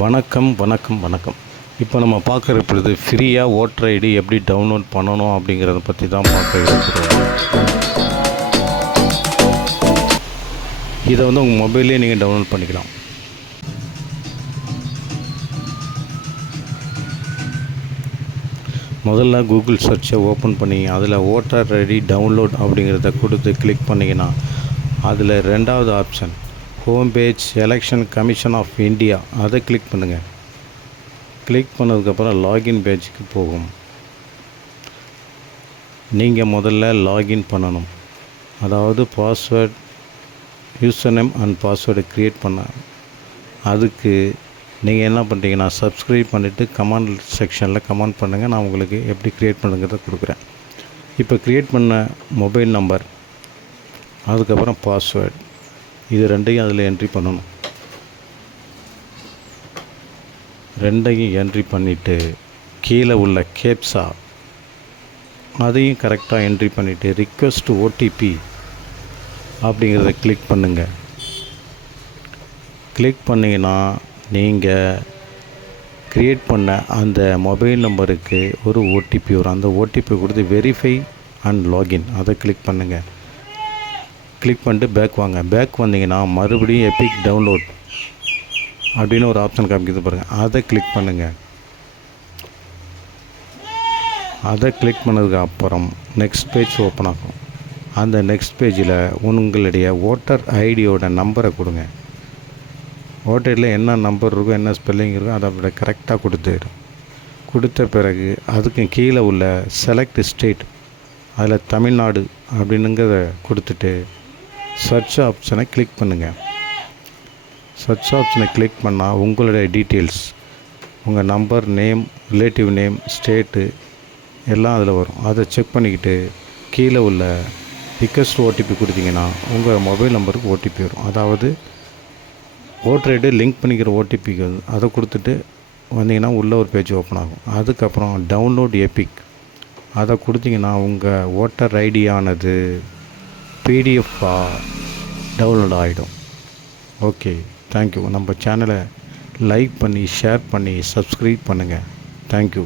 வணக்கம் வணக்கம் வணக்கம். இப்போ நம்ம பார்க்குற இருக்கிறது ஃப்ரீயாக ஓட்டர் ஐடி எப்படி டவுன்லோட் பண்ணணும் அப்படிங்கிறத பற்றி தான் பார்க்க இருக்கிறோம். இதை வந்து உங்கள் மொபைல்லே நீங்கள் டவுன்லோட் பண்ணிக்கலாம். முதல்ல கூகுள் சர்ச்சை ஓப்பன் பண்ணி அதில் ஓட்டர் ஐடி டவுன்லோட் அப்படிங்கிறத கொடுத்து கிளிக் பண்ணிங்கன்னா அதில் ரெண்டாவது option home page election commission of India அதை கிளிக் பண்ணுங்கள் கிளிக் பண்ணதுக்கப்புறம் லாகின் பேஜுக்கு போகும். நீங்கள் முதல்ல லாகின் பண்ணணும். அதாவது password user name and password create பண்ண. அதுக்கு நீங்கள் என்ன பண்ணுறீங்கன்னா சப்ஸ்கிரைப் பண்ணிவிட்டு கமெண்ட் செக்ஷனில் கமெண்ட் பண்ணுங்கள் நான் உங்களுக்கு எப்படி க்ரியேட் பண்ணுங்கிறத கொடுக்குறேன். இப்போ க்ரியேட் பண்ண மொபைல் நம்பர் அதுக்கப்புறம் பாஸ்வேர்ட் இது ரெண்டையும் அதில் என்ட்ரி பண்ணணும். ரெண்டையும் என்ட்ரி பண்ணிவிட்டு கீழே உள்ள கேப்ஸா அதையும் கரெக்டாக என்ட்ரி பண்ணிவிட்டு ரிக்வெஸ்ட் ஓடிபி அப்படிங்கிறத கிளிக் பண்ணுங்கள் கிளிக் பண்ணிங்கன்னா நீங்கள் க்ரியேட் பண்ண அந்த மொபைல் நம்பருக்கு ஒரு ஓடிபி வரும். அந்த ஓடிபி கொடுத்து வெரிஃபை அண்ட் லாகின் அதை கிளிக் பண்ணுங்கள் கிளிக் பண்ணிட்டு பேக் வாங்க. பேக் வந்தீங்கன்னா மறுபடியும் எபிக் டவுன்லோட் அப்படின்னு ஒரு ஆப்ஷன் காமிக்கிறது பாருங்கள் அதை கிளிக் பண்ணுங்கள் அதை கிளிக் பண்ணதுக்கு அப்புறம் நெக்ஸ்ட் பேஜ் ஓப்பன் ஆகும். அந்த நெக்ஸ்ட் பேஜில் உங்களுடைய ஓட்டர் ஐடியோட நம்பரை கொடுங்க. ஓட்டரில் என்ன நம்பர் இருக்கோ என்ன ஸ்பெல்லிங் இருக்கோ அதை அப்படி கரெக்டாக கொடுத்துரு கொடுத்த பிறகு அதுக்கு கீழே உள்ள செலக்ட் ஸ்டேட் அதில் தமிழ்நாடு அப்படின்னுங்கிறத கொடுத்துட்டு சர்ச் ஆப்ஷனை கிளிக் பண்ணுங்கள் சர்ச் ஆப்ஷனை கிளிக் பண்ணால் உங்களுடைய டீட்டெயில்ஸ் உங்கள் number name relative name state எல்லாம் அதில் வரும். அதை செக் பண்ணிக்கிட்டு கீழே உள்ள ரிக்வஸ்ட் ஓடிபி கொடுத்தீங்கன்னா உங்கள் மொபைல் நம்பருக்கு ஓடிபி வரும். அதாவது ஓட்டர் ஐடி லிங்க் பண்ணிக்கிற ஓடிபிக்கு அதை கொடுத்துட்டு வந்தீங்கன்னா உள்ளே ஒரு பேஜ் ஓப்பன் ஆகும். அதுக்கப்புறம் டவுன்லோட் எபிக் அதை கொடுத்தீங்கன்னா உங்கள் ஓட்டர் ஐடியானது பிடிஎஃபாக டவுன்லோட் ஆகிடும் ஓகே தேங்க்யூ நம்ம சேனலை லைக் பண்ணி ஷேர் பண்ணி சப்ஸ்கிரைப் பண்ணுங்கள் தேங்க்யூ